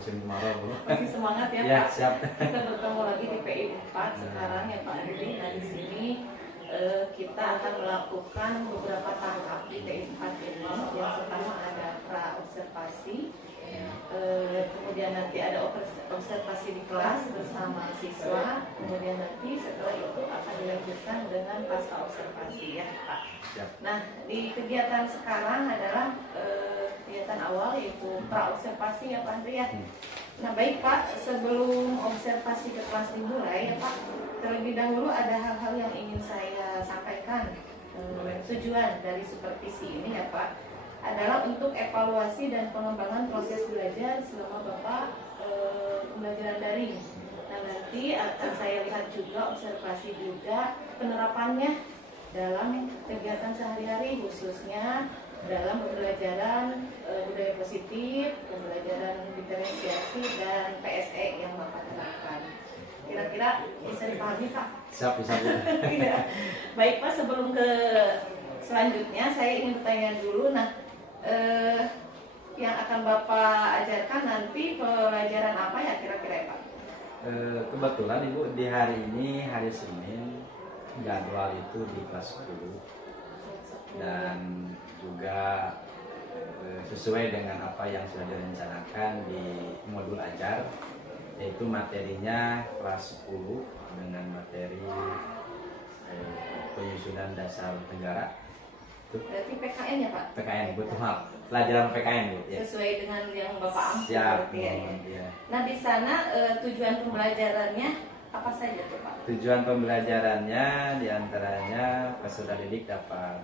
musim kemarau Bu. Masih semangat ya, Ya, Pak. siap. Kita bertemu lagi di PI 4 sekarang ya Pak Andi. Nah di sini kita akan melakukan beberapa tahap di PI 4 ini. Yang pertama ada pra observasi, kemudian nanti ada observasi di kelas bersama siswa, kemudian nanti setelah itu akan dilanjutkan dengan pasca observasi ya Pak. Siap. Nah di kegiatan sekarang adalah kegiatan awal yaitu pra observasi ya Pak Andri ya. Nah baik Pak, sebelum observasi ke kelas dimulai ya Pak, terlebih dahulu ada hal-hal yang ingin saya sampaikan. Tujuan dari supervisi ini ya Pak adalah untuk evaluasi dan pengembangan proses belajar selama Bapak pembelajaran daring. Nah nanti akan saya lihat juga observasi juga penerapannya dalam kegiatan sehari-hari, khususnya dalam pembelajaran budaya positif, pembelajaran diferensiasi dan PSE yang Bapak terapkan. Kira-kira bisa dipahami Pak? Siap, bisa Bu. Ya. Baik Pak, sebelum ke selanjutnya saya ingin bertanya dulu. Nah, yang akan Bapak ajarkan nanti pelajaran apa ya kira-kira ya Pak? Kebetulan Ibu di hari ini hari Senin jadwal itu di kelas 10 dan juga sesuai dengan apa yang sudah direncanakan di modul ajar, yaitu materinya kelas 10 dengan materi penyusunan dasar negara. Berarti PKN ya Pak? PKN, betul maaf. Pelajaran PKN Bu. Ya. Sesuai dengan yang Bapak ambil. Siap. Berarti ya. Ya. Nah di sana tujuan pembelajarannya apa saja tuh Pak? Tujuan pembelajarannya diantaranya peserta didik dapat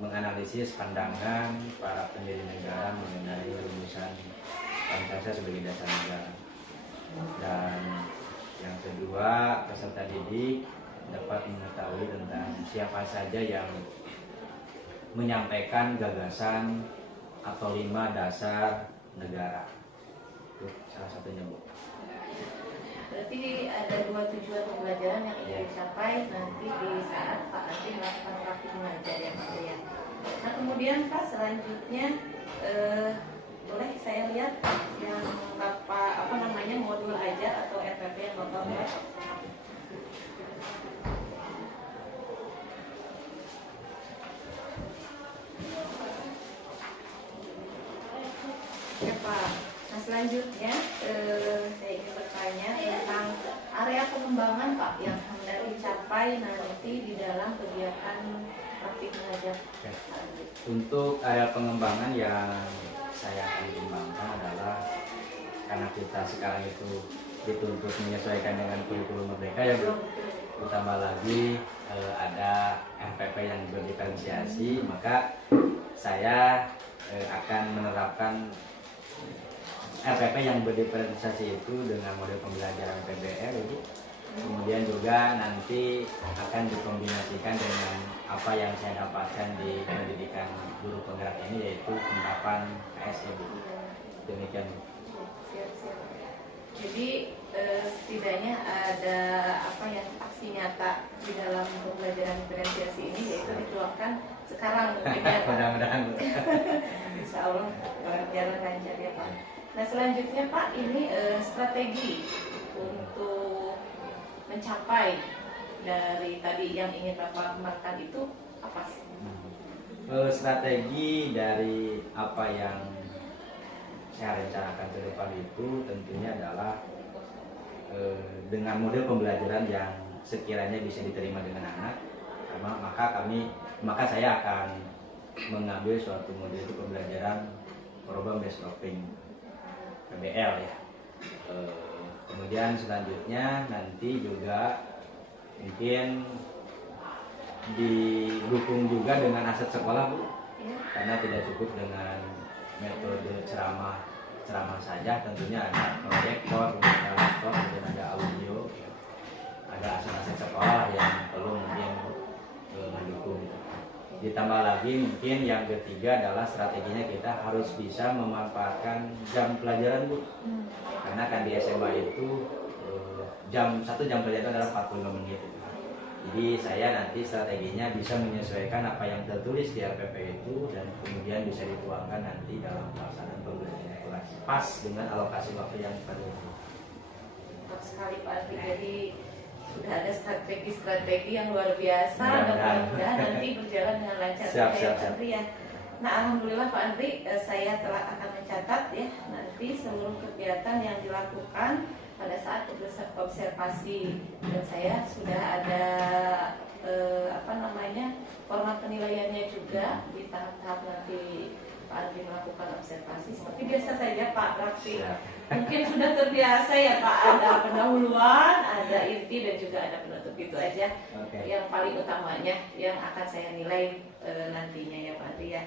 menganalisis pandangan para pendiri negara mengenai rumusan Pancasila sebagai dasar negara. Dan yang kedua, peserta didik dapat mengetahui tentang siapa saja yang menyampaikan gagasan atau 5 dasar negara. Itu salah satunya Bu. Berarti ada 2 tujuan pembelajaran yang ingin dicapai nanti di saat Pak Andi melakukan praktik mengajar ya Pak ya. Nah kemudian Pak selanjutnya boleh saya lihat yang Bapak modul ajar atau RPP yang Bapak buat. Ya Pak. Nah selanjutnya saya ingin bertanya tentang area pengembangan Pak yang hendak dicapai nanti di dalam kegiatan praktik mengajar. Untuk area pengembangan yang saya akan kembangkan adalah karena kita sekarang itu dituntut menyesuaikan dengan kurikulum Merdeka ya Bu. Ditambah lagi ada RPP yang berdiferensiasi, maka saya akan menerapkan RPP yang berdiferensiasi itu dengan model pembelajaran PBL Ibu. Kemudian juga nanti akan dikombinasikan dengan apa yang saya dapatkan di pendidikan guru penggerak ini, yaitu penerapan KSE Bu. Demikian. Jadi setidaknya ada apa yang aksi nyata di dalam pembelajaran diferensiasi ini, yaitu dituangkan sekarang mungkin ya Pak. Mudah-mudahan Bu. Insya Allah berjalan lancar ya Pak. Nah selanjutnya Pak, ini strategi untuk mencapai dari tadi yang ingin Bapak kembangkan itu apa sih? Strategi dari apa yang saya rencanakan ke depan itu tentunya adalah dengan model pembelajaran yang sekiranya bisa diterima dengan anak, maka saya akan mengambil suatu model itu pembelajaran program based learning PBL ya. Kemudian selanjutnya nanti juga mungkin didukung juga dengan aset sekolah Bu, karena tidak cukup dengan metode ceramah saja, tentunya ada proyektor, ada laptop, kemudian ada audio, ada aset-aset sekolah yang perlu mungkin mendukung. Ditambah lagi mungkin yang ketiga adalah strateginya kita harus bisa memanfaatkan jam pelajaran Bu, karena kan di SMA itu 1 jam pelajaran adalah 45 menit. Jadi saya nanti strateginya bisa menyesuaikan apa yang tertulis di RPP itu dan kemudian bisa dituangkan nanti dalam pelaksanaan pembelajaran kelas pas dengan alokasi waktu yang perlu. Mantap sekali Pak Andri. Jadi sudah ada strategi-strategi yang luar biasa dan mudah-mudahan nanti berjalan dengan lancar. Siap, ya siap, Pak Andri ya. Nah alhamdulillah Pak Andri, saya telah akan mencatat ya nanti seluruh kegiatan yang dilakukan pada saat observasi, dan saya sudah ada format penilaiannya juga di tahap-tahap nanti Pak Andri melakukan observasi. Seperti biasa saja Pak Rakti, mungkin sudah terbiasa ya Pak, ada pendahuluan, ada inti dan juga ada penutup, itu aja yang paling utamanya yang akan saya nilai nantinya ya Pak Andri ya.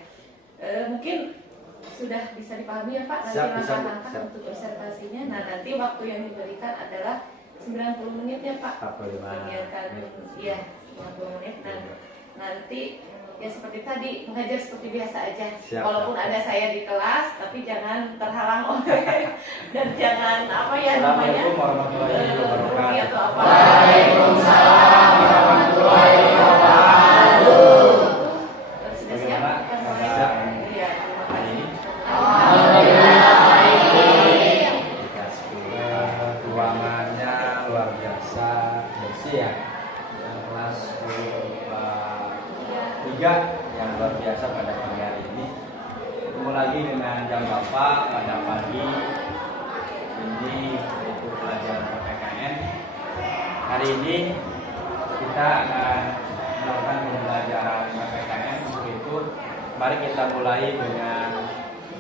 Mungkin sudah bisa dipahami ya Pak nanti langkah-langkah untuk observasinya. Nah nanti waktu yang diberikan adalah 90 menit ya Pak. 45 kegiatan ya 90 menit. Dan nanti ya seperti tadi mengajar seperti biasa aja. Walaupun ada saya di kelas, tapi jangan terhalang oleh dan jangan apa ya namanya rugi atau apa. Waalaikumsalam warahmatullahi wabarakatuh. Sudah siap? Iya, terima kasih. Ruangannya luar biasa bersih ya. Kelas 3 yang luar biasa pada pagi hari ini. Ketemu lagi dengan jam Bapak pada pagi ini, yaitu pelajaran PPKN. Hari ini kita akan melakukan pembelajaran PPKN. Untuk itu mari kita mulai dengan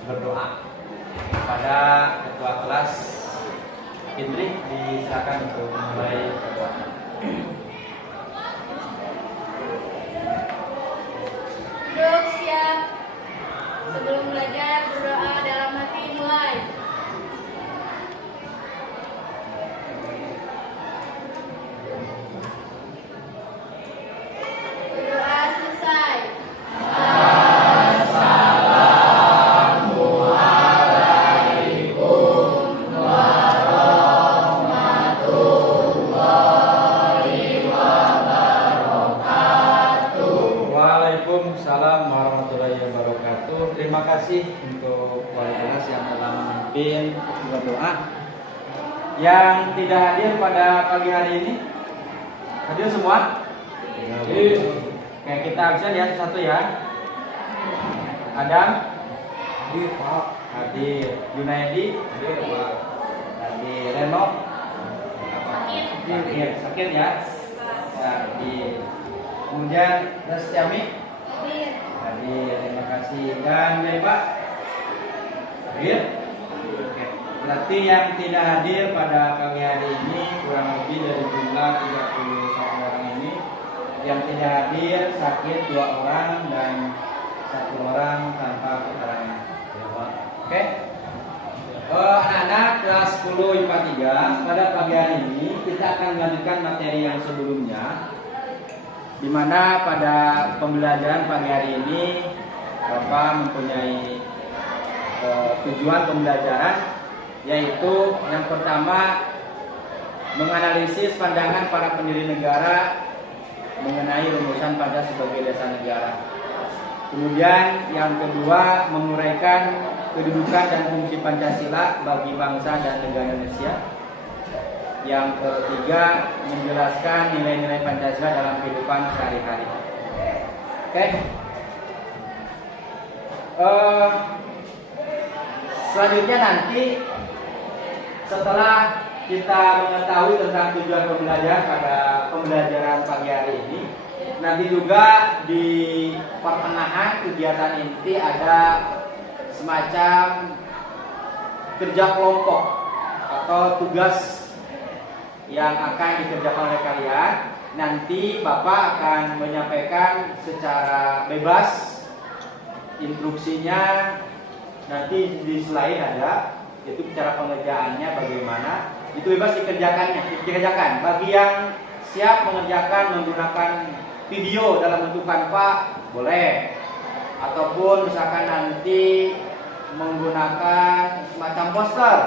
berdoa. Pada ketua kelas Indri disilakan untuk mulai berdoa. Duduk siap. Sebelum belajar berdoa dalam hati, mulai. Berdoa selesai. Waalaikumsalam warahmatullahi wabarakatuh. Terima kasih untuk wali kelas yang telah memimpin berdoa. Yang tidak hadir pada pagi hari ini, hadir semua? Oke, kita absen ya satu ya. Adam? Hadir Pak. Hadir. Junaidi? Hadir Pak. Hadir. Reno? Sakit ya? Hadir. Kemudian Rastiami? Hadir. Terima kasih. Dan Pak? Hadir? Oke. Berarti yang tidak hadir pada pagi hari ini kurang lebih dari jumlah 31 orang ini. Yang tidak hadir sakit 2 orang dan 1 orang tanpa keterangan. Oke. Anak-anak kelas 10 IPA 3, pada pagi hari ini kita akan melanjutkan materi yang sebelumnya, di mana pada pembelajaran pagi hari ini Bapak mempunyai tujuan pembelajaran, yaitu yang pertama menganalisis pandangan para pendiri negara mengenai rumusan Pancasila sebagai dasar negara. Kemudian yang kedua menguraikan kedudukan dan fungsi Pancasila bagi bangsa dan negara Indonesia. Yang ketiga menjelaskan nilai-nilai Pancasila dalam kehidupan sehari-hari. Oke. Selanjutnya nanti setelah kita mengetahui tentang tujuan pembelajaran pada pembelajaran pagi hari ini, nanti juga di pertengahan kegiatan inti ada semacam kerja kelompok atau tugas yang akan dikerjakan oleh kalian. Nanti Bapak akan menyampaikan secara bebas instruksinya, nanti di slide ada, itu cara pengerjaannya bagaimana, itu bebas dikerjakan. Bagi yang siap mengerjakan menggunakan video dalam bentuk Canva boleh, ataupun misalkan nanti menggunakan semacam poster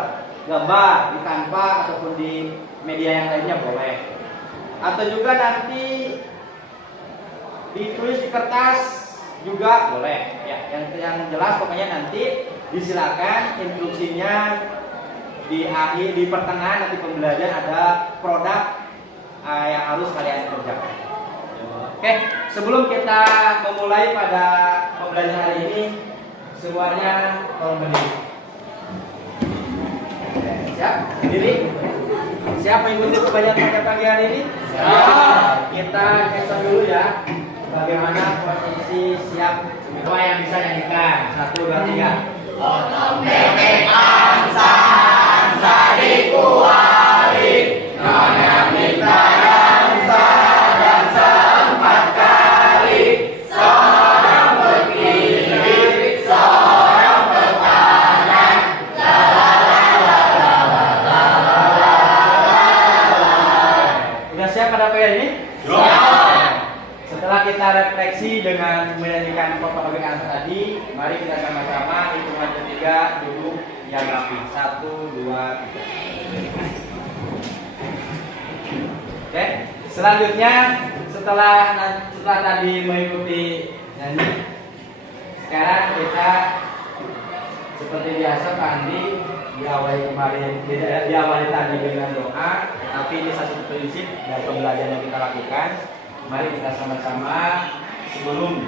gambar di Canva ataupun di media yang lainnya boleh. Atau juga nanti ditulis di kertas juga boleh. Ya, yang jelas pokoknya nanti disilakan instruksinya di akhir, di pertengahan nanti pembelajaran ada produk yang harus kalian kerjakan. Oke, sebelum kita memulai pada pembelajaran hari ini, semuanya tolong berdiri. Oke, siap? Berdiri. Siap mengikuti pembelajaran pada pagi hari ini? Siap. Kita cancel dulu ya. Bagaimana posisi siap? Semua yang bisa nyanyikan. 1, 2, 3. Otong bebek angsa, angsa dikuali, nyonya minta dansa, dansa 4 kali, seorang berkiri, seorang berkanan, la la la la la la la la la. Sudah siap pada pagi ini? Siap. Setelah kita refleksi dengan menyanyikan potong bebek angsa tadi, mari kita sama-sama hitungan ketiga duduk yang rapi. 1, 2, 3. Oke, selanjutnya setelah tadi mengikuti nyanyi, sekarang kita seperti biasa Pak Andi diawali tadi dengan doa, tapi ini satu prinsip dari pembelajaran yang kita lakukan. Mari kita sama-sama sebelum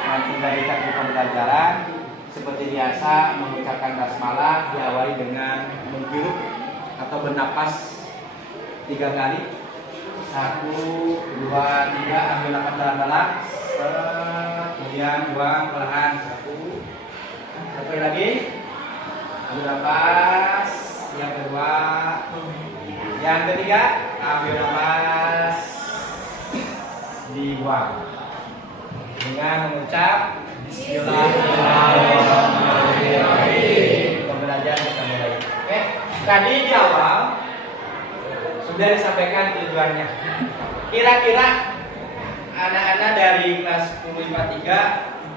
nanti kita di pembelajaran seperti biasa mengucapkan basmalah diawali dengan menghirup atau bernapas 3 kali. 1, 2, 3, ambil napas dalam-dalam, kemudian buang perlahan. 1 lagi, ambil napas. Yang kedua, yang ketiga, ambil napas, dibuang dengan mengucap Bismillahirrahmanirrahim. Pembelajaran kita mulai. Oke, tadi di awal sudah disampaikan tujuannya. Kira-kira anak-anak dari kelas 10 IPA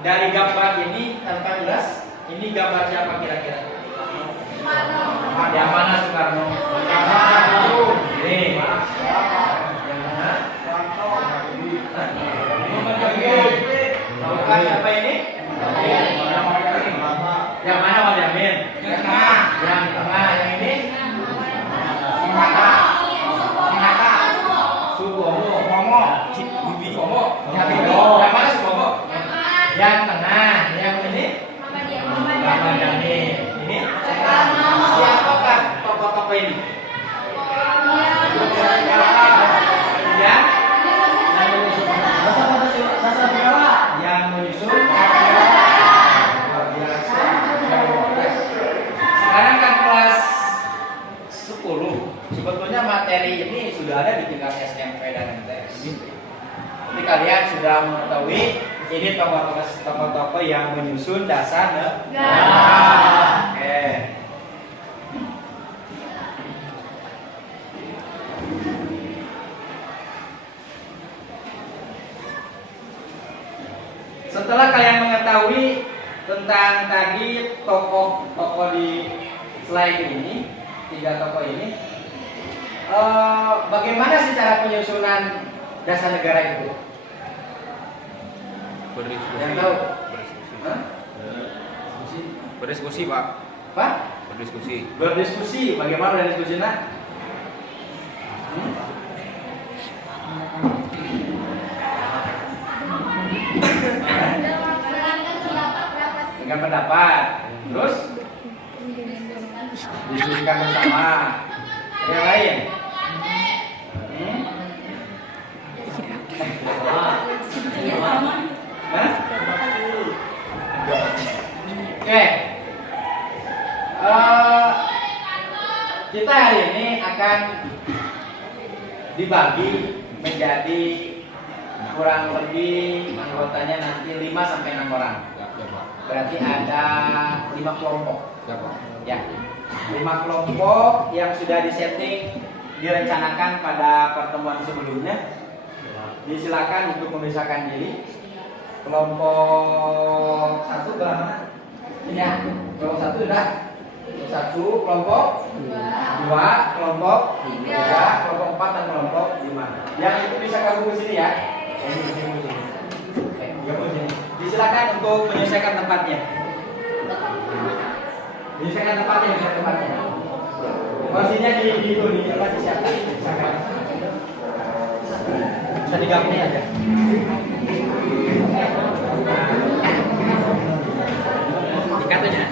3 dari gambar ini tanpa jelas, ini gambar siapa kira-kira? Yang mana Soekarno? Ini. Yang mana? Tahu kan siapa ini? Yang mana Mas Yamin? Yang tengah. Yang tengah. Yang ini? Subomo. Subomo. Yang ini? Yang mana Subomo? Yang tengah. Yang ini? Muhammad Yamin. Ini? Siapakah tokoh-tokoh ini? Yang menyusun luar biasa. Sekarang kan kelas 10. Sebetulnya materi ini sudah ada di tingkat SMP dan MTS. Jadi kalian sudah mengetahui ini tokoh-tokoh yang menyusun dasar negara. Oke. Setelah kalian mengetahui tentang tadi tokoh-tokoh di slide ini, 3 tokoh ini, bagaimana sih cara penyusunan dasar negara itu? Berdiskusi. Yang tahu? Hah? Berdiskusi, Pak. Pak? Berdiskusi. Berdiskusi. Bagaimana berdiskusinya? Dengan pendapat. Terus diskusikan bersama. Yang lain? Hah? Oke. Kita hari ini akan dibagi menjadi kurang lebih anggotanya nanti 5 sampai 6 orang. Berarti ada 5 kelompok. Ya. 5 kelompok yang sudah disetting, direncanakan pada pertemuan sebelumnya. Disilakan untuk memisahkan diri. Kelompok 1 berapa? Ya, kelompok 1 sudah. 1 kelompok 2 kelompok 3 kelompok 4 dan kelompok 5. Yang itu bisa gabung ke sini ya. Ini ke sini. Disilakan untuk menyelesaikan tempatnya. Menyelesaikan tempatnya. Posisinya di apa disiapkan. Bisa digabung aja. Dikatanya.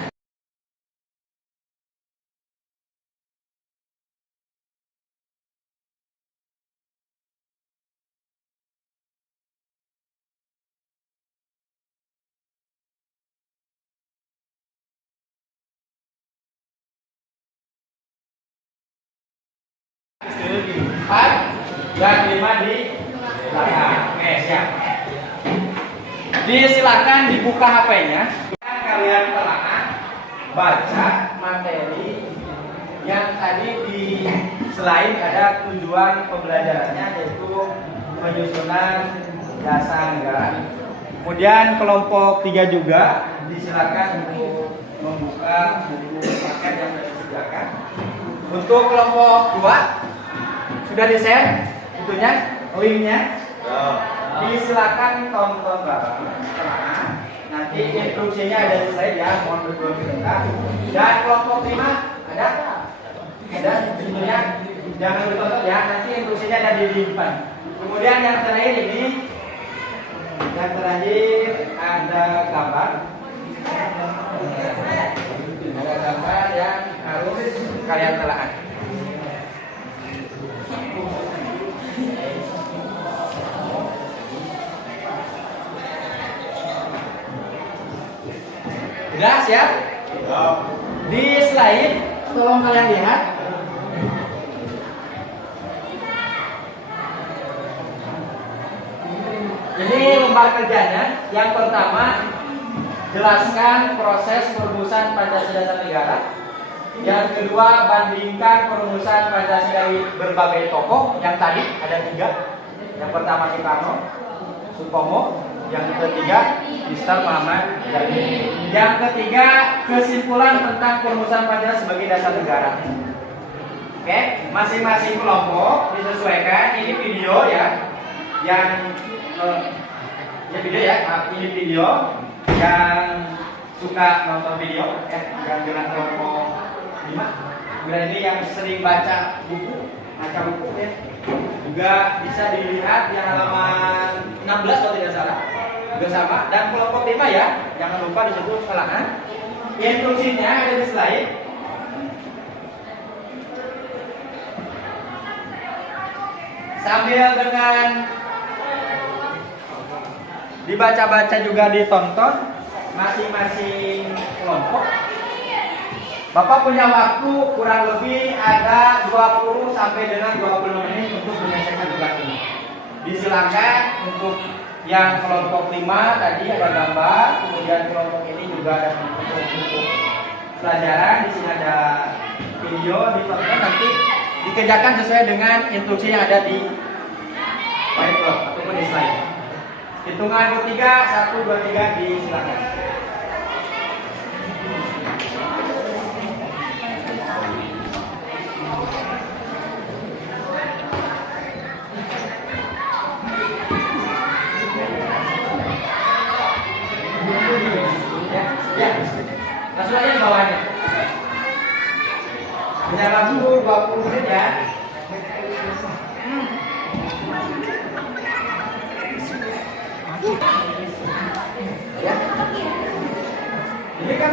Empat dan 5 di belakang. Oke, siap. Disilakan dibuka HP-nya. Kalian telah baca materi yang tadi di selain ada tujuan pembelajarannya yaitu penyusunan dasar negara. Kemudian kelompok 3 juga disilakan untuk membuka buku paket yang sudah disediakan. Untuk kelompok 2 sudah di-share itunya, linknya. Disilakan tonton bareng. Nanti instruksinya ada di slide ya, mohon berkenan sebentar. Dan kelompok 5 ada tentunya jangan ditonton ya, nanti instruksinya ada di depan. Kemudian yang terakhir ini, yang terakhir ada gambar. Ada gambar yang harus kalian telaah. Sudah siap? Di slide tolong kalian lihat. Ini lembar kerjanya. Yang pertama, jelaskan proses perumusan Pancasila Dasar Negara. Yang kedua, bandingkan perumusan Pancasila di berbagai tokoh. Yang tadi ada 3. Yang pertama Soekarno, Sutomo. Yang ketiga, Mr. Muhammad Jamil. Yang ketiga, kesimpulan tentang perumusan Pancasila sebagai dasar negara. Oke, masing-masing kelompok disesuaikan. Ini video ya, yang video ya. Ini video yang suka nonton video, yang dengan kelompok 5. Kemudian ini yang sering baca buku, ya. Juga bisa dilihat di halaman 16 kalau tidak salah. Juga sama. Dan kelompok 5 ya, jangan lupa disebut kesalahan. Instruksinya ada di slide. Sambil dengan dibaca-baca juga ditonton masing-masing kelompok. Bapak punya waktu kurang lebih ada 20 sampai dengan 20 menit untuk menyelesaikan tugas ini. Disilakan untuk yang kelompok 5 tadi ada gambar, kemudian kelompok ini juga ada untuk pelajaran. Di sini ada video, ditonton nanti dikerjakan sesuai dengan instruksi yang ada di whiteboard ataupun di slide. Hitungan ketiga, 1, 2, 3 disilakan. Ya, langsung aja di bawahnya. Punya waktu 20 menit ya. Ya. Ini kan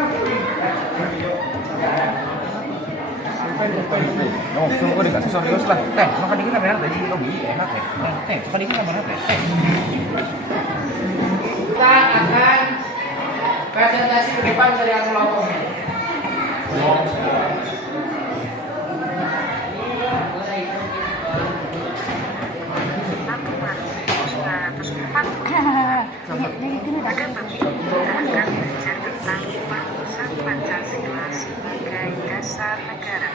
No, tunggu dikasih serius lah. Teh, makan dikit kamera tadi lobby enak ya. Teh, makan dikit kamera teh. kita akan presentasi ke depan dari yang kelompoknya. Pancasila sebagai dasar negara.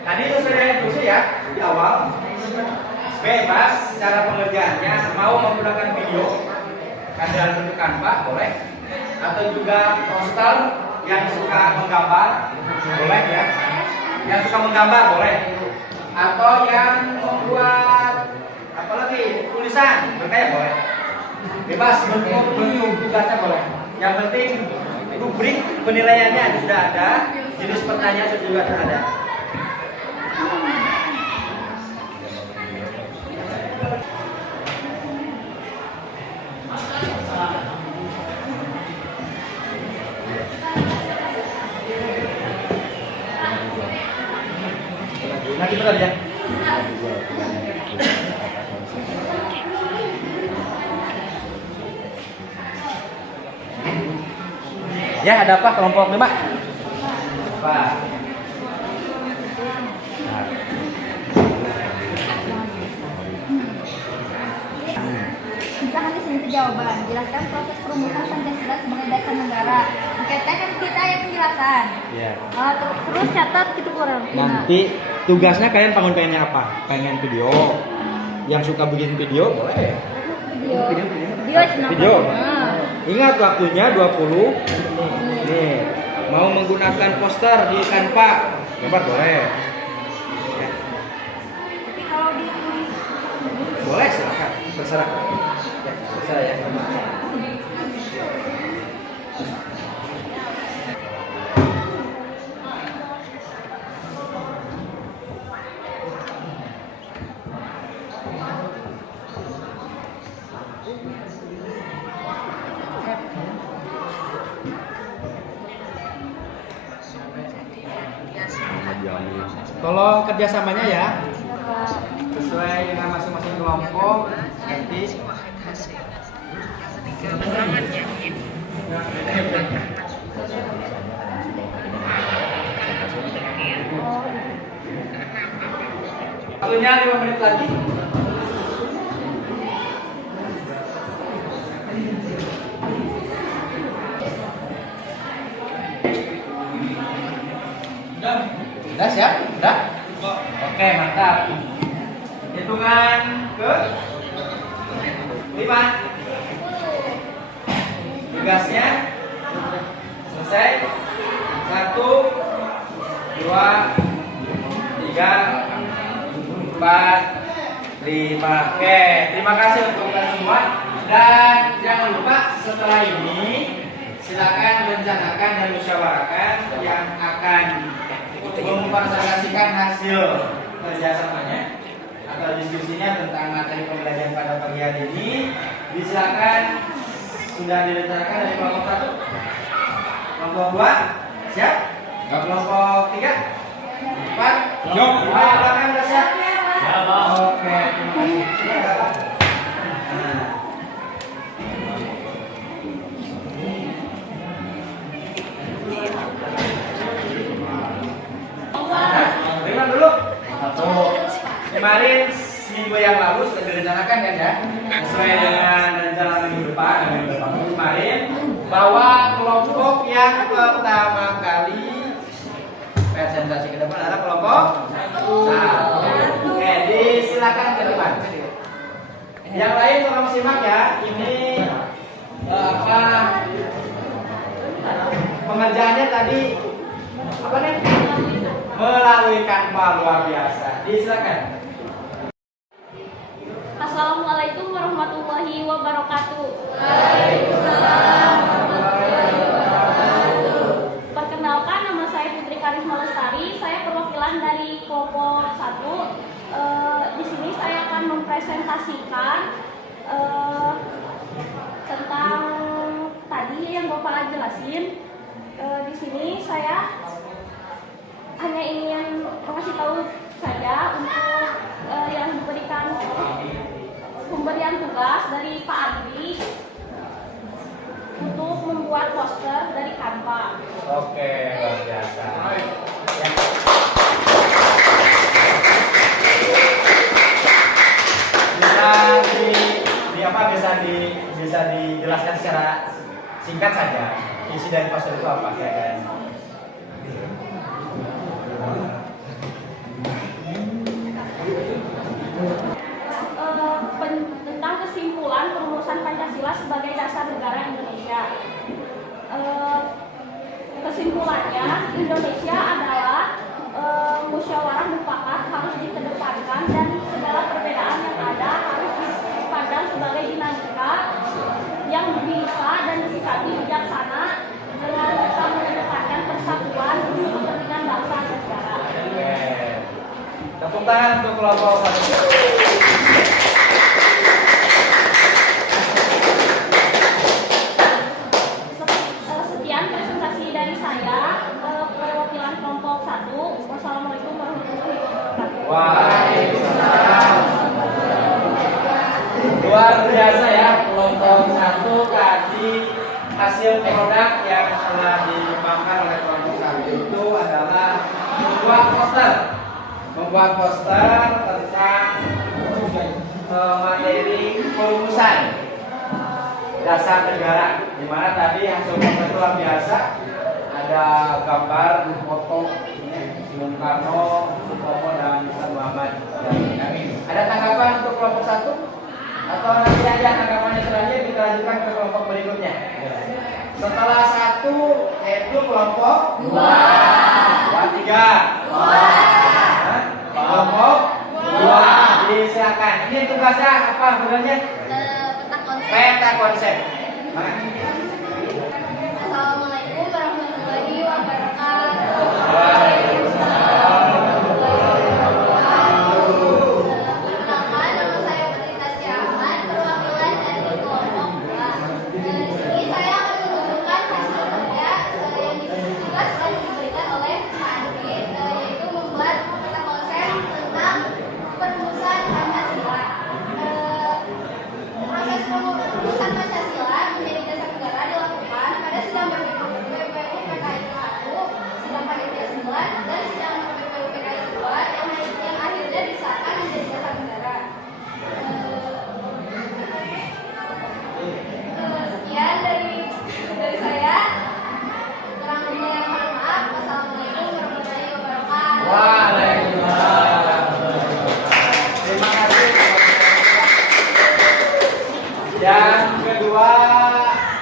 Tadi itu sudah instruksi ya di awal, bebas cara pengerjaannya mau menggunakan video kan dalam bentuk Canva boleh, atau juga poster yang suka menggambar boleh ya, yang suka menggambar boleh, atau yang membuat apalagi tulisan berkarya boleh, bebas bentuk tugasnya boleh. Yang penting rubrik penilaiannya sudah ada, jenis pertanyaan juga sudah ada. Nanti bentar ya. Ya, ada apa kelompok 5? Apa? Misalkan di sini jawaban, jelaskan proses perumusan Pancasila sebagai dasar negara. Kita kan kita yang penjelasan. Ya. Terus catat gitu kurang. Nanti tugasnya kalian pengennya apa? Pengen video. Yang suka bikin video boleh. Video. Ingat waktunya 20. Nih, mau menggunakan poster di Canva, gambar boleh. Ya. Tapi kalau ditulis Boleh silakan, terserah. Ya, terserah ya. Tolong kerjasamanya ya, sesuai dengan masing-masing kelompok. Nanti waktunya 5 menit lagi. Udah siap? Udah? Oke, mantap. Hitungan ke 5. Tugasnya selesai. 1, 2, 3, 4, 5. Oke, terima kasih untuk kalian semua. Dan jangan lupa setelah ini silakan rencanakan dan musyawarahkan yang akan mempresentasikan hasil kerjasamanya atau diskusinya tentang materi pembelajaran pada pagi hari ini. Disilakan sudah direncanakan dari kelompok 1, kelompok 2, siap? Kelompok 3, 4, 5 belakang sudah siap? Oke, terima kasih. Dengar dulu. 1. Kemarin minggu yang lalu sudah direncanakan kan ya, sesuai dengan rencana minggu depan. Kemarin bahwa kelompok yang pertama kali presentasi ke depan adalah kelompok 1. Oke, disilakan ke depan. Yang lain tolong simak ya. Ini pengerjaannya tadi apa nih? Melalui Canva luar biasa. Disilakan. Assalamualaikum warahmatullahi wabarakatuh. Perkenalkan, nama saya Putri Karisma Lestari. Saya perwakilan dari kelompok 1. Di sini saya akan mempresentasikan tentang tadi yang Bapak jelasin. Di sini saya hanya ingin mengasih tahu saja untuk yang diberikan pemberian tugas dari Pak Adli untuk membuat poster dari Canva. Oke, luar biasa. Ya. Bisa dijelaskan secara singkat saja isi dari poster itu apa kira-kira? Pancasila sebagai dasar negara Indonesia. Kesimpulannya, Indonesia adalah musyawarah mufakat harus dikedepankan dan segala perbedaan yang ada harus dipandang sebagai dinamika yang bisa dan disikapi bijaksana dengan kita mengedepankan persatuan untuk kepentingan bangsa dan negara. Tepuk tangan untuk kelompok 1. Sekian presentasi dari saya, perwakilan kelompok 1. Wassalamualaikum warahmatullahi wabarakatuh. Waalaikumsalam. Luar biasa ya, kelompok 1 tadi hasil produk yang telah dikembangkan oleh kelompok 1 itu adalah membuat poster tentang materi perumusan dasar negara, di mana tadi hasil poster luar biasa, ada gambar foto Bung Karno, Sutomo dan Muhammad. Ada tanggapan untuk kelompok 1? Atau nanti aja tanggapannya terakhir kita lanjutkan ke kelompok berikutnya. Setelah 1 yaitu kelompok 2, 3. Kelompok 2 disilakan. Ini tugasnya apa sebenarnya? Peta konsep. Assalamualaikum warahmatullahi wabarakatuh. Waalaikumsalam. Perkenalkan, nama saya Putri Tasya Ahmad, perwakilan dari kelompok 2. Di sini saya akan menunjukkan hasil kerja yang tugas yang diberikan oleh Pak Andri, yaitu membuat peta konsep tentang perumusan Pancasila. Proses perumusan Pancasila menjadi dasar negara dilakukan pada sidang PPU PKI 1, sidang panitia 9, dan sidang PPU PKI 2 yang akhirnya disahkan menjadi dasar negara. Sekian dari saya. Kurang lebihnya mohon maaf. Wassalamualaikum warahmatullahi wabarakatuh. Waalaikumsalam. Terima kasih. Yang kedua,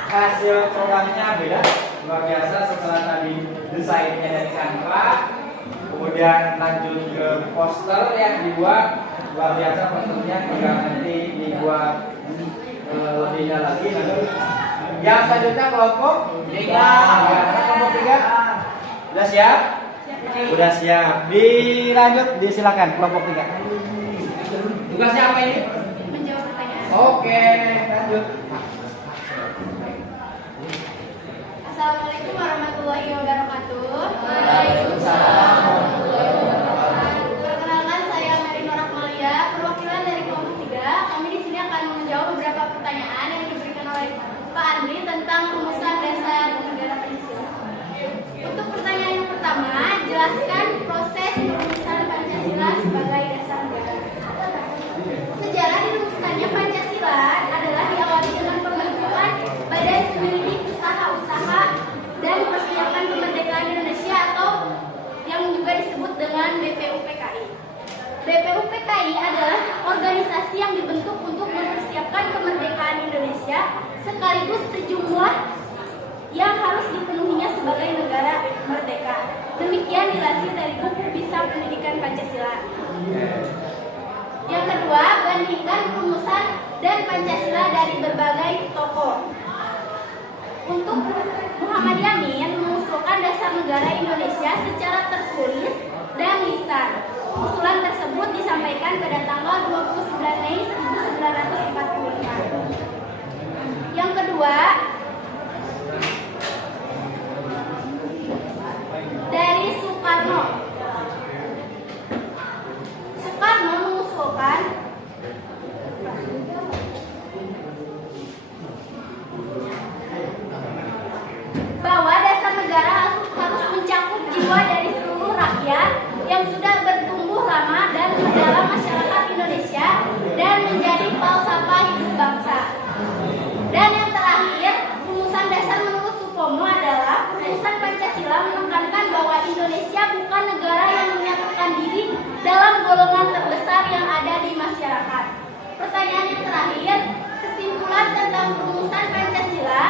hasil produknya beda, luar biasa. Setelah tadi desainnya dari Canva, kemudian lanjut ke poster yang dibuat, luar biasa posternya. Tinggal nanti dibuat lebihnya lagi. Yang selanjutnya kelompok 3. Kelompok 3 sudah siap? Sudah siap. Dilanjut, disilakan kelompok 3. Tugasnya apa ini? Menjawab pertanyaan. Oke, lanjut. Assalamualaikum warahmatullahi wabarakatuh. Waalaikumsalam. Perkenalkan, saya Mary Norakmalia, perwakilan dari kelompok 3. Kami di sini akan menjawab beberapa pertanyaan yang diberikan oleh Pak Andri tentang rumusan dasar negara Pancasila. Untuk pertanyaan yang pertama, jelaskan proses perumusan Pancasila sebagai dasar negara. Sejarah dirumuskannya Pancasila adalah diawali dengan pembentukan Badan Penyelidik Usaha-usaha dan Persiapan Kemerdekaan Indonesia atau yang juga disebut dengan BPUPKI. BPUPKI adalah organisasi yang dibentuk untuk mempersiapkan kemerdekaan Indonesia sekaligus sejumlah yang harus dipenuhinya sebagai negara merdeka. Demikian dilansir dari buku Bisa Pendidikan Pancasila. Yang kedua, bandingkan rumusan dan Pancasila dari berbagai tokoh. Untuk Muhammad Yamin mengusulkan dasar negara Indonesia secara tertulis dan lisan. Usulan tersebut disampaikan pada tanggal 29 Mei 1945. Yang kedua, dari Soekarno. Soekarno mengusulkan bahwa dasar negara harus mencakup jiwa dari seluruh rakyat yang sudah bertumbuh lama dan dalam masyarakat Indonesia dan menjadi falsafah hidup bangsa. Dan yang terakhir, rumusan dasar menurut Supomo adalah rumusan Pancasila menekankan bahwa Indonesia bukan negara yang menyatukan diri dalam golongan terbesar yang ada di masyarakat. Pertanyaan yang terakhir, Kesimpulan tentang rumusan Pancasila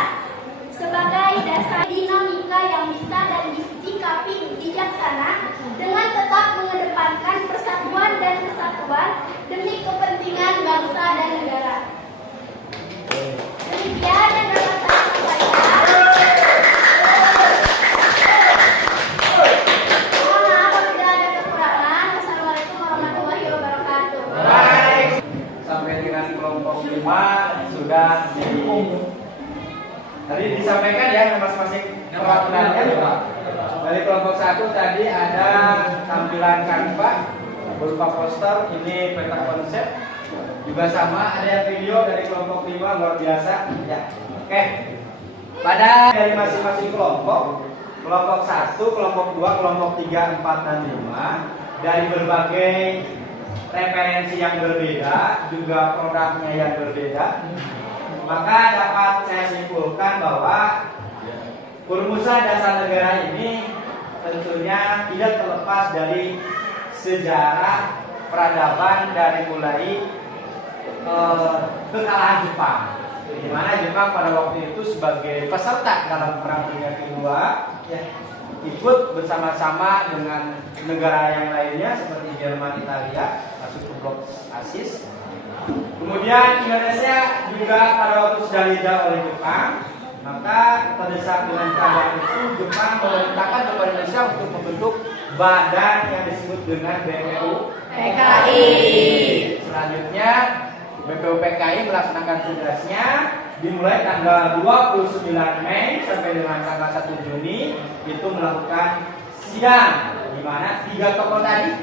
sebagai dasar dinamika yang bisa dan disikapi bijaksana dengan tetap mengedepankan persatuan dan kesatuan demi kepentingan bangsa dan negara. Demikian yang dapat saya sampaikan. Mohon maaf apabila ada kekurangan. Wassalamualaikum warahmatullahi wabarakatuh. Baik, sampai dengan kelompok 5 sudah tadi disampaikan ya masing-masing perwakilannya. Dari kelompok 1 tadi ada tampilan kanva berupa poster, ini peta konsep. Juga sama ada yang video dari kelompok 5 luar biasa ya. Oke. Pada dari masing-masing kelompok 1, kelompok 2, kelompok 3, 4 dan 5 dari berbagai referensi yang berbeda, juga produknya yang berbeda. Maka dapat saya simpulkan bahwa perumusan dasar negara ini tentunya tidak terlepas dari sejarah peradaban dari mulai kekalahan Jepang, di mana Jepang pada waktu itu sebagai peserta dalam Perang Dunia Kedua ya, ikut bersama-sama dengan negara yang lainnya seperti Jerman, Italia masuk ke blok ASIS. Kemudian Indonesia juga pada waktu sudah diajak oleh Jepang, maka terdesak dengan keadaan itu Jepang memerintahkan kepada Indonesia untuk membentuk badan yang disebut dengan BPUPKI. Selanjutnya BPUPKI melaksanakan tugasnya dimulai tanggal 29 Mei sampai dengan tanggal 1 Juni itu melakukan sidang di mana 3 tokoh tadi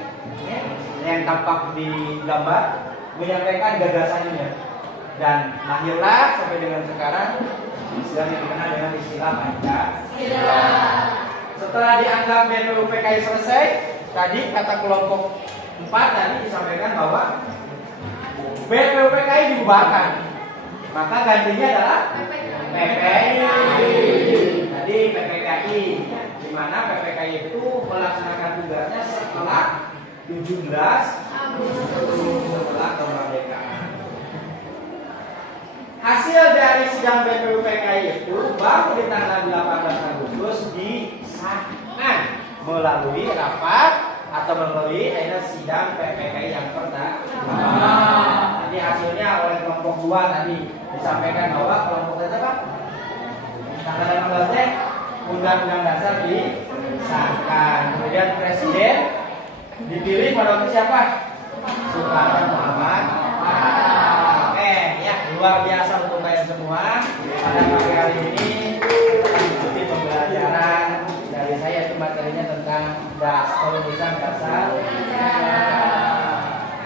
ya, yang tampak di gambar menyampaikan gagasannya dan lahirlah sampai dengan sekarang istilah yang dikenal dengan istilah Pancasila. Setelah dianggap BPUPKI selesai, tadi kata kelompok 4 tadi disampaikan bahwa BPUPKI dibubarkan, maka gantinya adalah PPKI. Tadi PPKI, di mana PPKI itu melaksanakan tugasnya setelah 17 Agustus setelah kemerdekaan. Hasil dari sidang BPUPKI itu baru di tanggal 18 Agustus disahkan melalui rapat atau melalui sidang PPKI yang pertama. Nanti hasilnya oleh kelompok 2 tadi disampaikan bahwa kelompok kita apa? Tanggal 18-nya Undang-Undang Dasar disahkan. Kemudian Presiden dipilih pada waktu siapa? Soekarno Muhammad. Ya luar biasa untuk kalian semua. Pada pagi hari ini mengikuti pembelajaran dari saya itu materinya tentang perumusan dasar.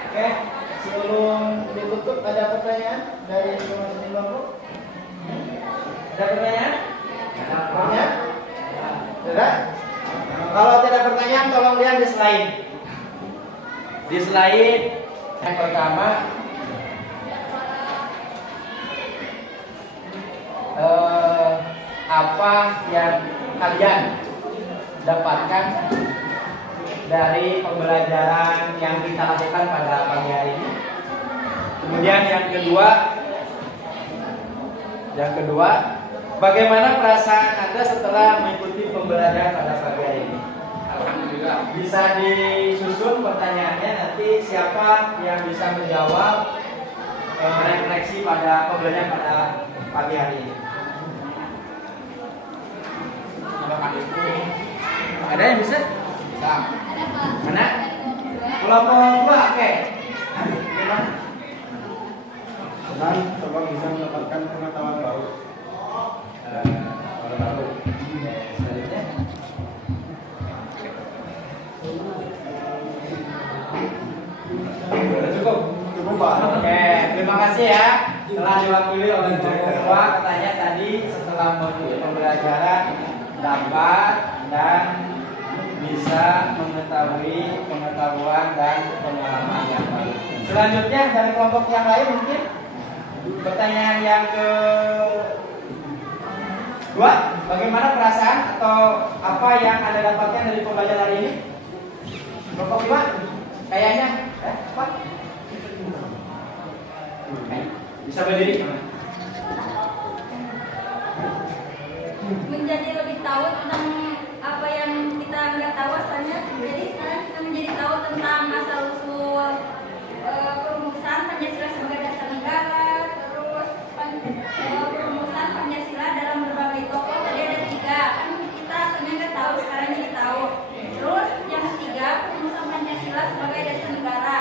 Oke, sebelum ditutup ada pertanyaan dari masing-masing kelompok? Ada pertanyaan? Pertanyaan? Tidak? Kalau tidak pertanyaan tolong lihat di slide. Di slide yang pertama apa yang kalian dapatkan dari pembelajaran yang kita lakukan pada pagi hari ini. Kemudian yang kedua, bagaimana perasaan Anda setelah mengikuti pembelajaran pada pagi hari ini? Alhamdulillah. Bisa disusun pertanyaannya nanti siapa yang bisa menjawab refleksi pada pembelajaran pada pagi hari ini. Ada yang bisa? Bisa. Ada Pak. Mana? Kelompok 2, oke. Gimana? Senang coba bisa mendapatkan pengetahuan baru. Baru. Selanjutnya. Sudah cukup? Cukup Pak. Oke, terima kasih ya telah diwakili oleh kelompok 2. Katanya tadi setelah mengikuti pembelajaran dapat dan bisa mengetahui pengetahuan dan pengalaman yang baru. Selanjutnya dari kelompok yang lain mungkin pertanyaan yang kedua, bagaimana perasaan atau apa yang Anda dapatkan dari pembelajaran hari ini? Kelompok 5? Kayaknya apa? Bisa berdiri? Menjadi lebih tahu tentang apa yang kita nggak tahu asalnya. Jadi sekarang kita menjadi tahu tentang asal usul perumusan Pancasila sebagai dasar negara, terus perumusan Pancasila dalam berbagai tokoh. Tadi ada 3, kan kita asalnya nggak tahu, sekarang jadi tahu. Terus yang ketiga, perumusan Pancasila sebagai dasar negara.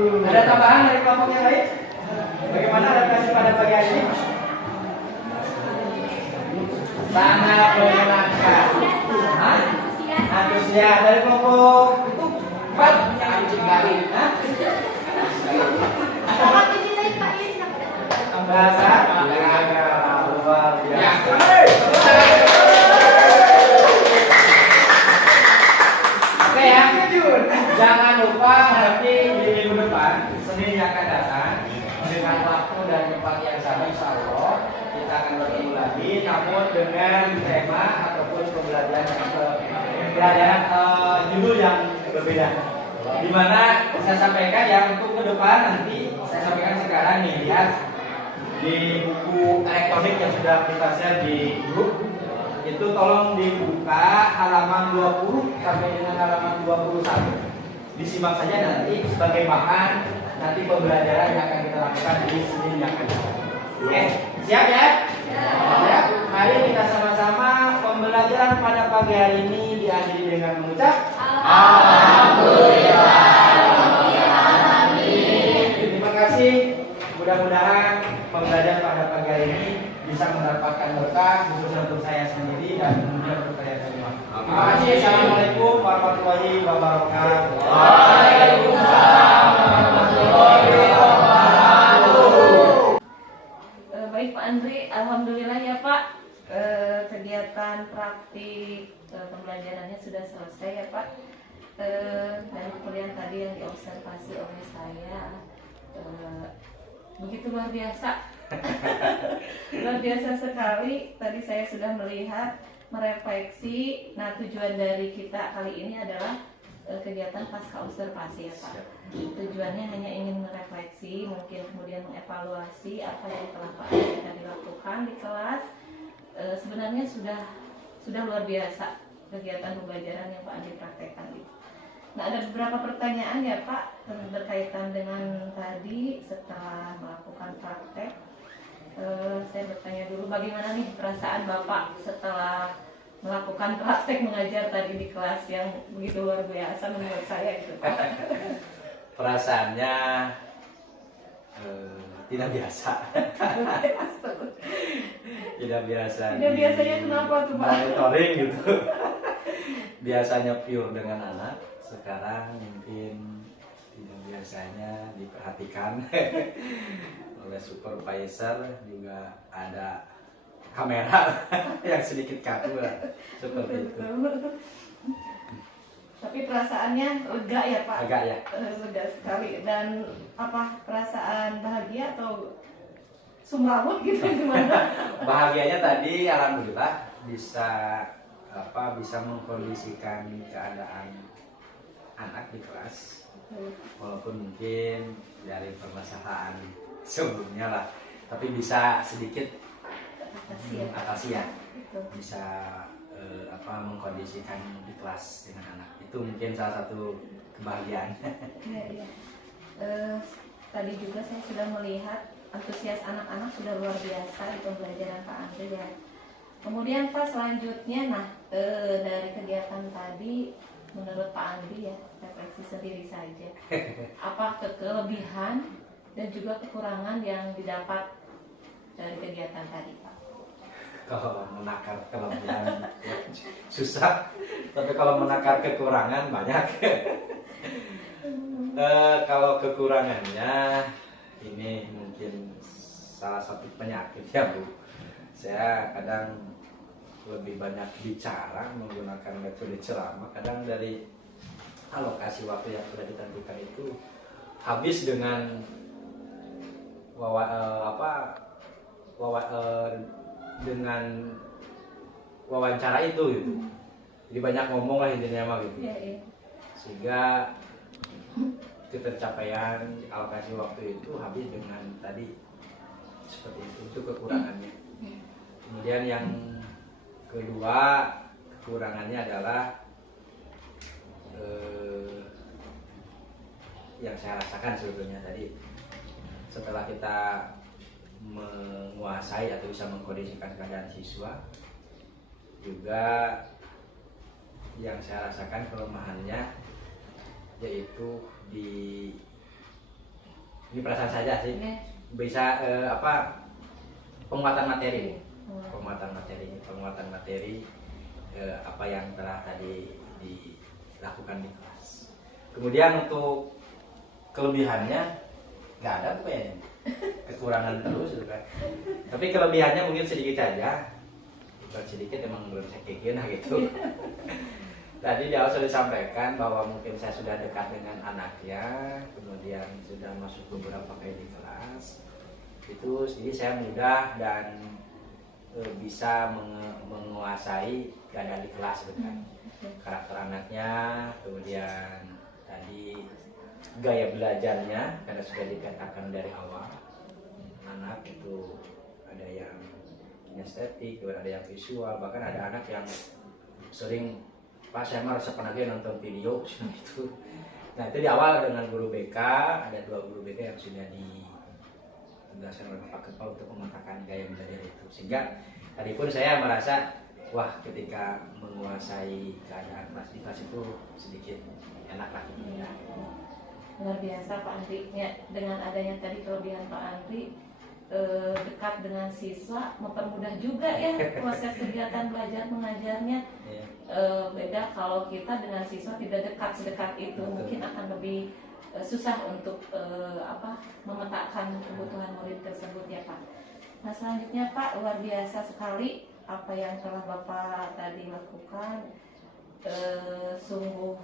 Ada tambahan dari kelompok yang lain? Bagaimana adaptasi pada pagi hari ini? Sangat menyenangkan. Hah? Antusias dari kelompok itu 4 yang dicari. Bahasa luar biasa. Oke ya, jangan lupa nanti di minggu depan Senin yang akan datang dengan waktu dan tempat yang sama, insya Allah kita akan bertemu lagi, namun dengan tema ataupun pembelajaran judul yang berbeda. Dimana saya sampaikan ya untuk ke depan nanti saya sampaikan sekarang nih, lihat di buku elektronik yang sudah kita share di grup itu, tolong dibuka halaman 20 sampai dengan halaman 21. Disimak saja nanti sebagai bahan nanti pembelajaran yang akan kita lakukan di Senin yang akan datang. Oke, siap ya? Ya. Mari kita sama-sama pembelajaran pada pagi hari ini diakhiri dengan mengucap Alhamdulillah. Terima kasih. Mudah-mudahan pembelajaran pada pagi hari ini bisa mendapatkan berkah khususnya untuk saya sendiri dan kemudian untuk kalian semua. Terima kasih. Assalamualaikum warahmatullahi wabarakatuh. Waalaikumsalam warahmatullahi wabarakatuh. Baik Pak Andri, alhamdulillah ya Pak. Kegiatan praktik pembelajarannya sudah selesai ya Pak. Dan kemudian tadi yang diobservasi oleh saya begitu luar biasa. Luar biasa sekali. Tadi saya sudah melihat, merefleksi. Nah, tujuan dari kita kali ini adalah kegiatan pasca observasi ya Pak. Tujuannya hanya ingin merefleksi, mungkin kemudian mengevaluasi apa yang telah Pak kita dilakukan di kelas. Sebenarnya sudah luar biasa kegiatan pembelajaran yang Pak Andi praktekkan. Nah, ada beberapa pertanyaan ya Pak berkaitan dengan tadi setelah melakukan praktek. Saya bertanya dulu, bagaimana nih perasaan Bapak setelah melakukan praktek mengajar tadi di kelas yang begitu luar biasa menurut saya itu Pak? Perasaannya tidak biasa. Tidak biasa. Tidak biasanya kenapa tuh Pak? Monitoring gitu. Biasanya pure dengan anak, sekarang mungkin tidak biasanya diperhatikan oleh supervisor, juga ada kamera yang sedikit kaku lah, seperti itu. Tapi perasaannya lega ya Pak? Lega ya. Lega sekali. Dan apa, perasaan bahagia atau sumrawut gitu gimana? Bahagianya tadi alhamdulillah bisa mengkondisikan keadaan anak di kelas, walaupun mungkin dari permasalahan sebelumnya lah, tapi bisa sedikit atasi ya, bisa mengkondisikan di kelas dengan anak, itu mungkin salah satu kebahagiaan. Iya. Tadi juga saya sudah melihat antusias anak-anak sudah luar biasa di pembelajaran Pak Andri ya. Kemudian Pak selanjutnya, dari kegiatan tadi menurut Pak Andri ya, refleksi sendiri saja, apa kelebihan dan juga kekurangan yang didapat dari kegiatan tadi Pak? Kalau menakar kelebihan susah, tapi kalau menakar kekurangan banyak. Kalau kekurangannya ini mungkin salah satu penyakit ya Bu. Saya kadang lebih banyak bicara menggunakan metode ceramah. Kadang dari alokasi waktu yang sudah ditentukan itu habis dengan dengan wawancara itu gitu. Jadi banyak ngomong lah intinya mah gitu. Iya. Sehingga ketercapaian alokasi waktu itu habis dengan tadi seperti itu kekurangannya. Kemudian yang kedua kekurangannya adalah yang saya rasakan sebetulnya tadi setelah kita menguasai atau bisa mengkondisikan keadaan siswa, juga yang saya rasakan kelemahannya yaitu ini perasaan saja sih, bisa penguatan materi apa yang telah tadi dilakukan di kelas. Kemudian untuk kelebihannya nggak ada tuh kayaknya, kekurangan terus gitu kan. Tapi kelebihannya mungkin sedikit saja, bukan sedikit, emang belum saya kikin gitu. Tadi di awal sudah disampaikan bahwa mungkin saya sudah dekat dengan anaknya, kemudian sudah masuk beberapa kali di kelas. Itu jadi saya mudah dan bisa menguasai keadaan di kelas gitu kan. Karakter anaknya, kemudian tadi gaya belajarnya karena sudah dipetakan dari awal. Anak itu ada yang kinestetik, ada yang visual, bahkan ada anak yang sering Pak saya mah resep lagi nonton video gitu. Nah itu di awal dengan guru BK, ada 2 guru BK yang sudah ditugaskan oleh Pak Kepala untuk memetakan gaya belajar itu. Sehingga tadi pun saya merasa wah ketika menguasai keadaan kelas di kelas itu sedikit enak lah gitu ya. Luar biasa Pak Andri, ya, dengan adanya tadi kelebihan Pak Andri dekat dengan siswa, mempermudah juga ya proses kegiatan belajar mengajarnya. Beda kalau kita dengan siswa tidak dekat sedekat itu. Betul. Mungkin akan lebih susah untuk memetakan kebutuhan murid tersebut ya Pak. Nah selanjutnya Pak, luar biasa sekali apa yang telah Bapak tadi lakukan. Sungguh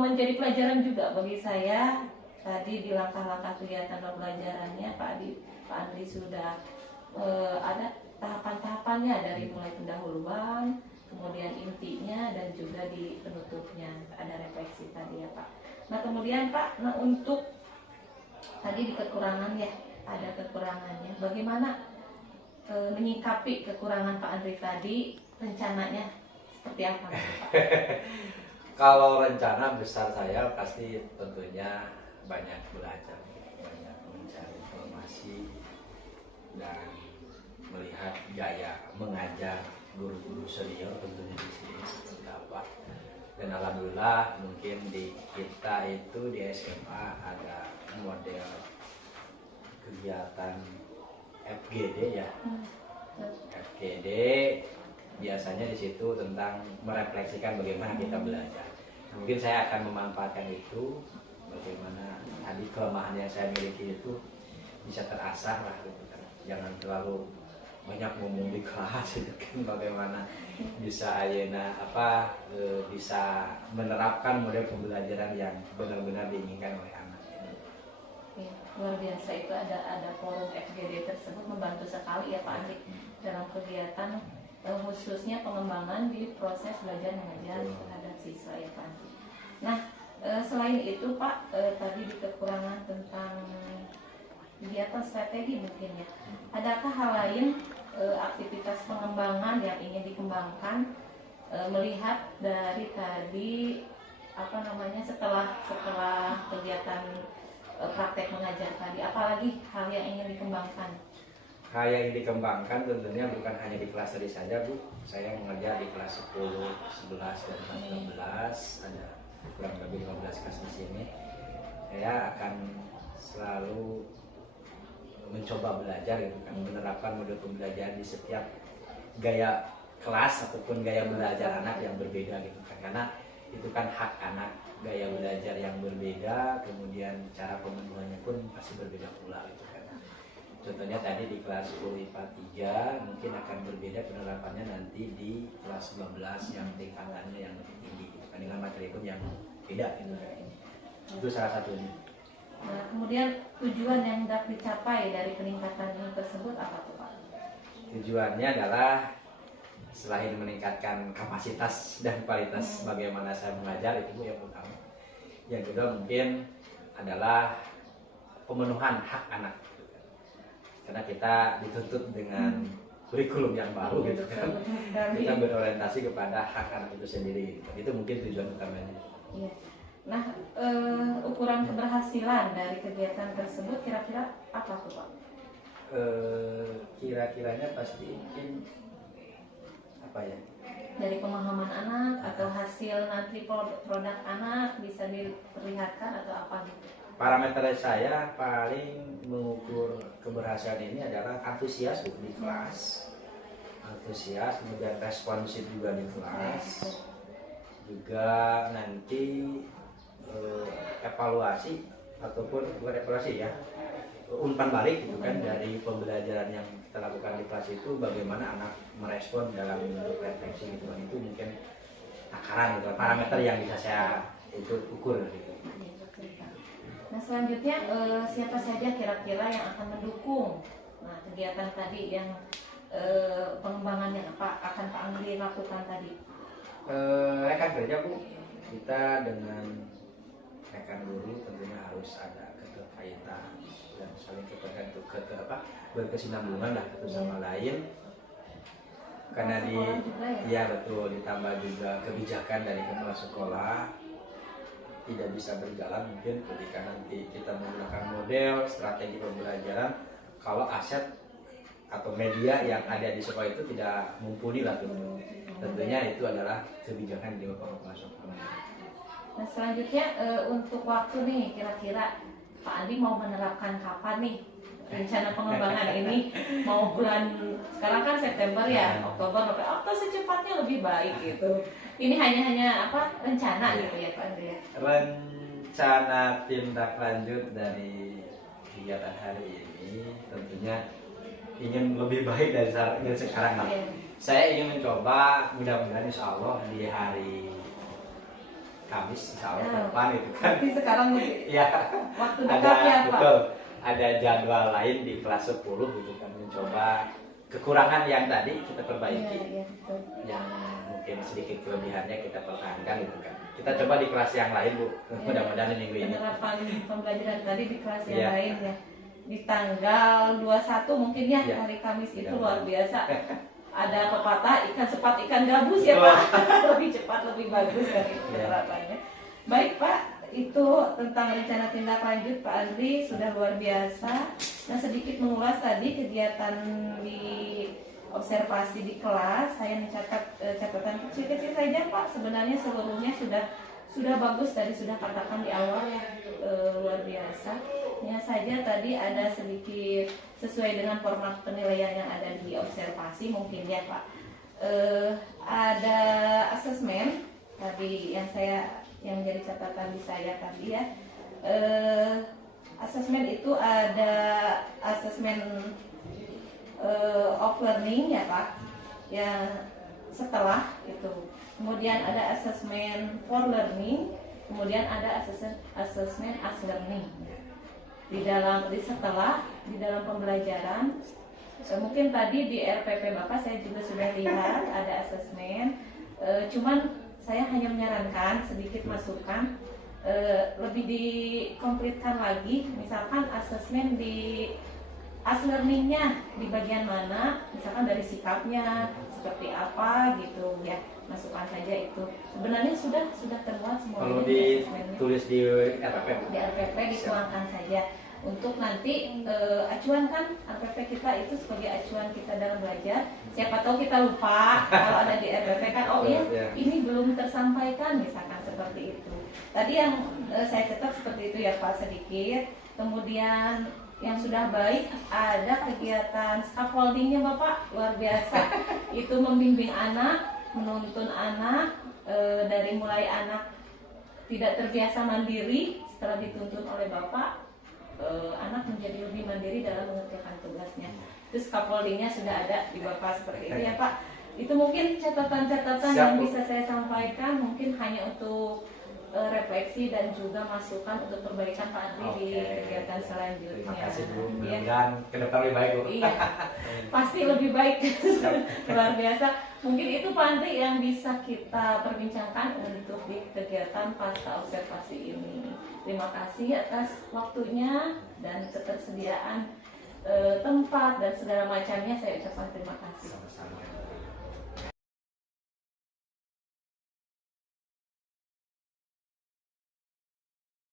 menjadi pelajaran juga bagi saya. Tadi di langkah-langkah kegiatan pembelajarannya Pak Andri sudah ada tahapan-tahapannya dari mulai pendahuluan, kemudian intinya dan juga di penutupnya ada refleksi tadi ya Pak. Nah kemudian Pak, untuk tadi di kekurangan ya, ada kekurangannya. Bagaimana menyikapi kekurangan Pak Andri tadi? Rencananya seperti apa Pak? Kalau rencana besar saya pasti tentunya banyak belajar, banyak mencari informasi dan melihat gaya mengajar guru-guru senior tentunya di sini seperti apa. Dan alhamdulillah mungkin di kita itu di SMA ada model kegiatan FGD ya. FGD biasanya di situ tentang merefleksikan bagaimana kita belajar. Mungkin saya akan memanfaatkan itu, bagaimana tadi kelemahan yang saya miliki itu bisa terasah lah gitu kan. Jangan terlalu banyak ngomong di kelas itu kan, bagaimana bisa ayeuna bisa menerapkan model pembelajaran yang benar-benar diinginkan oleh anak. Ya, luar biasa itu ada forum FGD tersebut membantu sekali ya Pak Andri dalam kegiatan khususnya pengembangan di proses belajar mengajar terhadap siswa ya Pak Andri. Nah selain itu Pak, tadi di kekurangan tentang kegiatan strategi mungkin ya, adakah hal lain aktivitas pengembangan yang ingin dikembangkan melihat dari tadi setelah kegiatan praktek mengajar tadi, apalagi hal yang ingin dikembangkan? Hal yang dikembangkan tentunya bukan hanya di kelas tadi saja Bu. Saya mengajar di kelas 10, 11, dan kelas 12, ada kurang lebih 15 kelas di sini. Saya akan selalu mencoba belajar gitu kan, menerapkan model pembelajaran di setiap gaya kelas ataupun gaya belajar anak yang berbeda gitu kan. Karena itu kan hak anak, gaya belajar yang berbeda, kemudian cara pemenuhannya pun pasti berbeda pula gitu kan. Contohnya tadi di kelas 10 IPA 3 mungkin akan berbeda penerapannya nanti di kelas 12 yang tingkatannya yang lebih tinggi gitu kan, dengan materi pun yang beda gitu kan. Itu salah satunya. Nah, kemudian tujuan yang hendak dicapai dari peningkatan ini tersebut apa tuh Pak? Tujuannya adalah selain meningkatkan kapasitas dan kualitas bagaimana saya mengajar, itu Bu yang utama. Yang kedua mungkin adalah pemenuhan hak anak, karena kita dituntut dengan kurikulum yang baru gitu kan, kita berorientasi kepada hak anak itu sendiri gitu. Itu mungkin tujuan utamanya. Iya. Nah, ukuran keberhasilan dari kegiatan tersebut kira-kira apa tuh Pak? Kira-kiranya pasti mungkin apa ya? Dari pemahaman anak atau hasil nanti produk anak bisa diperlihatkan atau apa gitu? Parameter saya paling mengukur keberhasilan ini adalah antusias di kelas, antusias, kemudian responsif juga di kelas, juga nanti evaluasi ataupun bukan evaluasi ya, umpan balik gitu kan dari pembelajaran yang kita lakukan di kelas itu, bagaimana anak merespon dalam refleksi gitu kan. Itu mungkin takaran gitu, parameter yang bisa saya itu ukur gitu. Nah selanjutnya siapa saja kira-kira yang akan mendukung kegiatan tadi yang pengembangannya apa akan Pak Andri lakukan tadi? Rekan kerja Bu, kita dengan rekan guru tentunya harus ada keterkaitan dan saling berkesinambungan lah satu sama lain. Karena ya betul, ditambah juga kebijakan dari kepala sekolah tidak bisa berjalan mungkin ketika nanti kita menggunakan model strategi pembelajaran kalau aset atau media yang ada di sekolah itu tidak mumpuni lah gitu. Tentunya itu adalah kebijakan di kepala sekolah. Nah selanjutnya untuk waktu nih kira-kira Pak Andi mau menerapkan kapan nih rencana pengembangan ini? Mau bulan sekarang kan September ya, Oktober, November, atau secepatnya lebih baik gitu? Ini hanya apa rencana gitu ya Pak Andi ya? Rencana tindak lanjut dari kegiatan hari ini tentunya ingin lebih baik dari sekarang. Saya ingin mencoba, mudah-mudahan insya Allah di hari Kamis insya Allah depan itu kan. Tapi sekarang ya, waktu dekatnya Pak. Betul, ada jadwal lain di kelas 10 gitu kan, mencoba kekurangan yang tadi kita perbaiki. Iya, yang mungkin sedikit kelebihannya kita pertahankan gitu kan. Kita coba di kelas yang lain Bu, mudah-mudahan minggu ini. Penerapan pembelajaran tadi di kelas yang lain ya. Di tanggal 21 mungkin ya, hari Kamis itu luar biasa. Ada pepatah ikan cepat ikan gabus ya Pak. Lebih cepat lebih bagus dari penerapannya. Baik Pak, itu tentang rencana tindak lanjut Pak Andri sudah luar biasa. Nah sedikit mengulas tadi kegiatan di observasi di kelas, saya mencatat catatan kecil-kecil saja Pak. Sebenarnya seluruhnya sudah bagus tadi, sudah katakan di awal ya, luar biasa. Hanya saja tadi ada sedikit sesuai dengan format penilaian yang ada di observasi mungkin ya Pak. Ada asesmen tadi yang menjadi catatan di saya tadi ya. Asesmen itu ada asesmen of learning ya Pak, yang setelah itu. Kemudian ada asesmen for learning, kemudian ada asesmen as learning. Di dalam pembelajaran, mungkin tadi di RPP Bapak saya juga sudah lihat ada asesmen. Cuman saya hanya menyarankan sedikit masukan, lebih dikomplitkan lagi, misalkan asesmen di as learningnya di bagian mana, misalkan dari sikapnya seperti apa gitu ya, masukkan saja itu. Sebenarnya sudah termuat semua. Kalau ditulis di RPP, dituangkan saja untuk nanti acuan kan RPP kita itu sebagai acuan kita dalam belajar. Siapa tahu kita lupa kalau ada di RPP kan, oh iya ini belum tersampaikan misalkan seperti itu. Tadi yang saya catat seperti itu ya Pak sedikit. Kemudian yang sudah baik ada kegiatan scaffoldingnya Bapak, luar biasa. Itu membimbing anak, menuntun anak, dari mulai anak tidak terbiasa mandiri, setelah dituntun oleh Bapak, anak menjadi lebih mandiri dalam mengerjakan tugasnya. Itu scaffoldingnya sudah ada di Bapak seperti itu ya Pak. Itu mungkin catatan-catatan yang bisa saya sampaikan, mungkin hanya untuk refleksi dan juga masukan untuk perbaikan Pak Andri di kegiatan kegiatan selanjutnya. Terima kasih Bu, Ya. mudah-mudahan ke depan lebih baik Bu. Iya, pasti lebih baik. Luar biasa. Mungkin itu Pak Andri yang bisa kita perbincangkan untuk di kegiatan pasca observasi ini. Terima kasih atas waktunya dan ketersediaan tempat dan segala macamnya. Saya ucapkan terima kasih. Sama-sama.